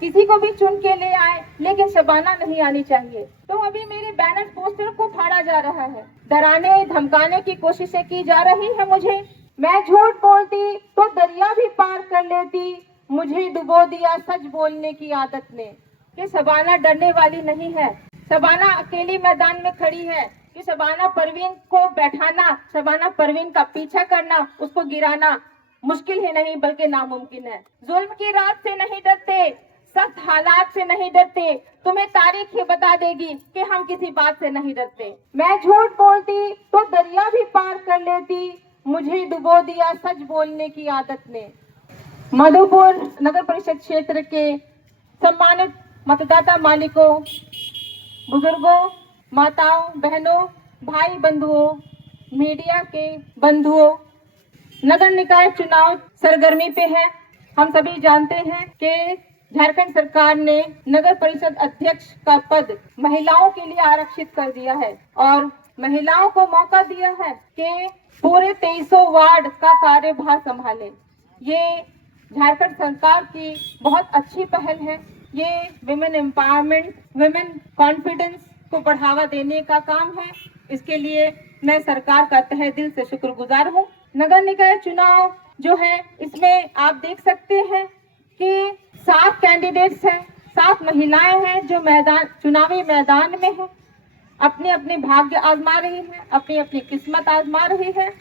किसी को भी चुन के ले आए, लेकिन शबाना नहीं आनी चाहिए। तो अभी मेरे बैनर पोस्टर को फाड़ा जा रहा है, डराने धमकाने की कोशिशें की जा रही है मुझे। मैं झूठ बोलती तो दरिया भी पार कर लेती, मुझे डुबो दिया सच बोलने की आदत ने। कि शबाना डरने वाली नहीं है, शबाना अकेली मैदान में खड़ी है। कि शबाना परवीन को बैठाना, शबाना परवीन का पीछा करना, उसको गिराना मुश्किल ही नहीं बल्कि नामुमकिन है। जुल्म की रात से नहीं डरते, सख्त हालात से नहीं डरते, तुम्हें तारीख ही बता देगी कि हम किसी बात से नहीं डरते। मैं झूठ बोलती तो दरिया भी पार कर लेती, मुझे डुबो दिया सच बोलने की आदत ने। मधुपुर नगर परिषद क्षेत्र के सम्मानित मतदाता मालिकों, बुजुर्गों, माताओं, बहनों, भाई बंधुओं, मीडिया के बंधुओं, नगर निकाय चुनाव सरगर्मी पे है। हम सभी जानते हैं कि झारखंड सरकार ने नगर परिषद अध्यक्ष का पद महिलाओं के लिए आरक्षित कर दिया है और महिलाओं को मौका दिया है कि पूरे 2300 वार्ड का कार्यभार संभालें। ये झारखंड सरकार की बहुत अच्छी पहल है। ये विमेन एम्पावरमेंट, विमेन कॉन्फिडेंस को बढ़ावा देने का काम है। इसके लिए मैं सरकार का तहे दिल से शुक्रगुजार हूँ। नगर निकाय चुनाव जो है, इसमें आप देख सकते हैं कि 7 कैंडिडेट्स हैं, 7 महिलाएं हैं जो चुनावी मैदान में हैं, अपने अपने भाग्य आजमा रही हैं, अपनी अपनी किस्मत आजमा रही है,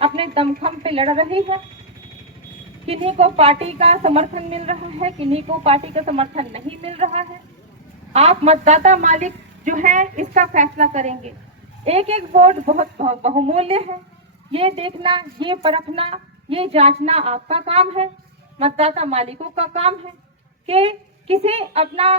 अपने दमखम पे लड़ रही है। किन्हीं को पार्टी का समर्थन मिल रहा है, किन्हीं को पार्टी का समर्थन नहीं मिल रहा है। आप मतदाता मालिक जो है इसका फैसला करेंगे। एक एक वोट बहुत बहुमूल्य है। ये देखना, ये परखना, ये जांचना आपका काम है, मतदाता मालिकों का काम है कि किसे अपना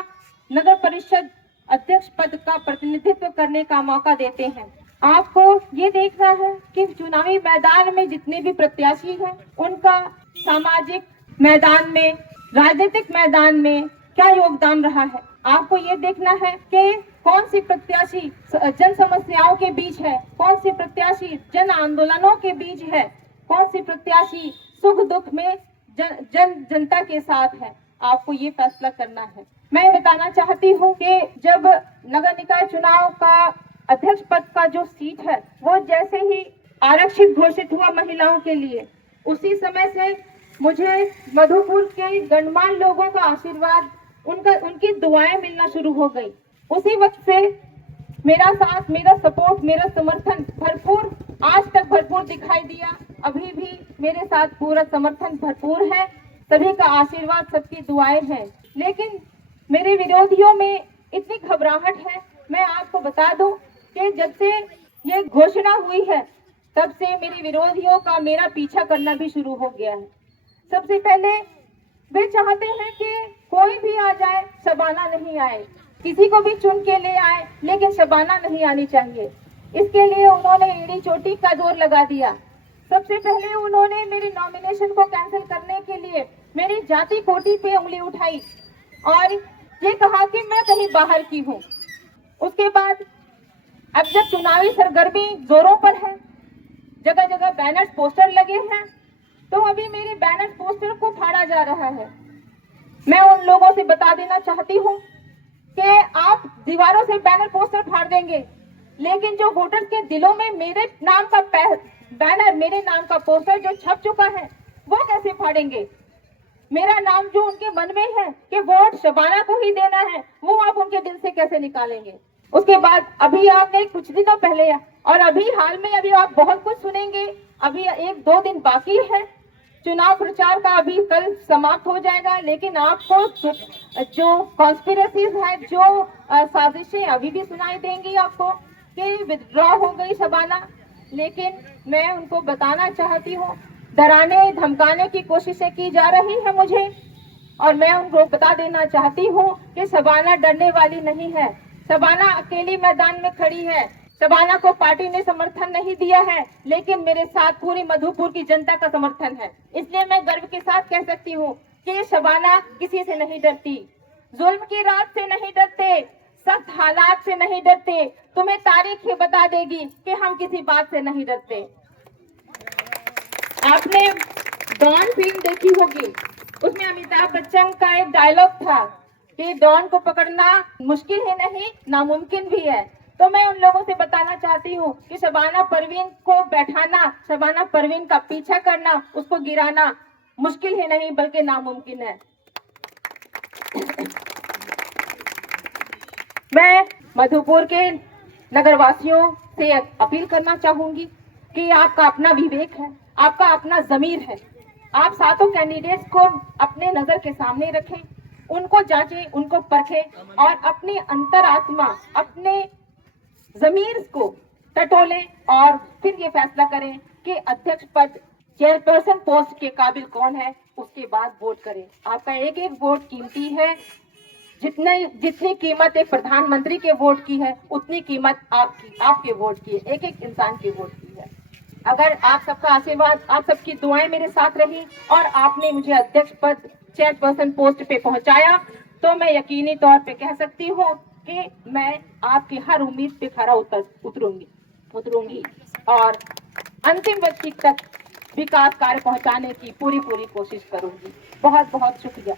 नगर परिषद अध्यक्ष पद का प्रतिनिधित्व करने का मौका देते हैं। आपको ये देखना है कि चुनावी मैदान में जितने भी प्रत्याशी हैं, उनका सामाजिक मैदान में, राजनीतिक मैदान में क्या योगदान रहा है। आपको ये देखना है कि कौन सी प्रत्याशी जन समस्याओं के बीच है, कौन सी प्रत्याशी जन आंदोलनों के बीच है, कौन सी प्रत्याशी सुख दुख में जनता के साथ है। आपको ये फैसला करना है। मैं बताना चाहती हूँ कि जब नगर निकाय चुनाव का अध्यक्ष पद का जो सीट है वो जैसे ही आरक्षित घोषित हुआ महिलाओं के लिए, उसी समय से मुझे मधुपुर के गणमान्य लोगों का आशीर्वाद, उनकी दुआएं मिलना शुरू हो गई। उसी वक्त से मेरा साथ, मेरा सपोर्ट, मेरा समर्थन भरपूर, आज तक भरपूर दिखाई दिया। अभी भी मेरे साथ पूरा समर्थन भरपूर है, सभी का आशीर्वाद, सबकी दुआएं हैं। लेकिन मेरे विरोधियों में इतनी घबराहट है। मैं आपको बता दूं कि जब से ये घोषणा हुई है तब से मेरे विरोधियों का मेरा पीछा करना भी शुरू हो गया है। सबसे पहले वे चाहते हैं कि कोई भी आ जाए, शबाना नहीं आए, किसी को भी चुन के ले आए, लेकिन शबाना नहीं आनी चाहिए। इसके लिए उन्होंने एड़ी चोटी का जोर लगा दिया। सबसे पहले उन्होंने मेरे नॉमिनेशन को कैंसिल करने के लिए मेरी जाति कोटि पे उंगली उठाई और ये कहा कि मैं कहीं बाहर की हूँ। उसके बाद अब जब चुनावी सरगर्मी जोरों पर है, जगह जगह बैनर पोस्टर लगे हैं, तो अभी मेरे बैनर पोस्टर को फाड़ा जा रहा है। मैं उन लोगों से बता देना चाहती हूँ कि आप दीवारों से बैनर पोस्टर फाड़ देंगे, लेकिन जो वोटर्स के दिलों में मेरे नाम का बैनर, मेरे नाम का पोस्टर जो छप चुका है, वो कैसे फाड़ेंगे। मेरा नाम जो उनके मन में है कि वोट शबाना को ही देना है, वो आप उनके दिल से कैसे निकालेंगे। उसके बाद अभी आपने कुछ दिनों पहले और अभी हाल में अभी आप बहुत कुछ सुनेंगे। अभी 1-2 दिन बाकी है चुनाव प्रचार का, अभी कल समाप्त हो जाएगा, लेकिन आपको जो कॉन्स्पिरेसीज है, जो साजिशें अभी भी सुनाई देंगी आपको कि विथड्रॉ हो गई शबाना। लेकिन मैं उनको बताना चाहती हूँ, डराने धमकाने की कोशिशें की जा रही है मुझे, और मैं उनको बता देना चाहती हूँ कि शबाना डरने वाली नहीं है। शबाना अकेली मैदान में खड़ी है। शबाना को पार्टी ने समर्थन नहीं दिया है, लेकिन मेरे साथ पूरी मधुपुर की जनता का समर्थन है। इसलिए मैं गर्व के साथ कह सकती हूँ कि शबाना किसी से नहीं डरती, जुल्म की रात से नहीं डरते, सख्त हालात से नहीं डरते, तुम्हें तारीख ही बता देगी कि हम किसी बात से नहीं डरते। आपने डॉन फिल्म देखी होगी, उसमें अमिताभ बच्चन का एक डायलॉग था कि डॉन को पकड़ना मुश्किल ही नहीं नामुमकिन भी है। तो मैं उन लोगों से बताना चाहती हूँ कि शबाना परवीन को बैठाना, शबाना परवीन का पीछा करना, उसको गिराना मुश्किल ही नहीं बल्कि नामुमकिन है। मैं मधुपुर के नगरवासियों से अपील करना चाहूंगी कि आपका अपना विवेक है, आपका अपना जमीर है। आप सातों कैंडिडेट्स को अपने नजर के सामने रखें, उनको जांचें, उनको परखें और अपनी अंतरात्मा, अपने जमीर को टटोलें और फिर ये फैसला करें कि अध्यक्ष पद, चेयरपर्सन पोस्ट के काबिल कौन है, उसके बाद वोट करें। आपका एक एक वोट कीमती है। जितनी कीमत एक प्रधानमंत्री के वोट की है, उतनी कीमत आपके वोट की है, एक एक इंसान के वोट की है। अगर आप सबका आशीर्वाद, आप सबकी दुआएं मेरे साथ रही और आपने मुझे अध्यक्ष पद, चेयरपर्सन पोस्ट पे पहुंचाया, तो मैं यकीनी तौर पे कह सकती हूँ कि मैं आपकी हर उम्मीद पे खरा उतरूंगी और अंतिम व्यक्ति तक विकास कार्य पहुंचाने की पूरी कोशिश करूंगी। बहुत बहुत शुक्रिया।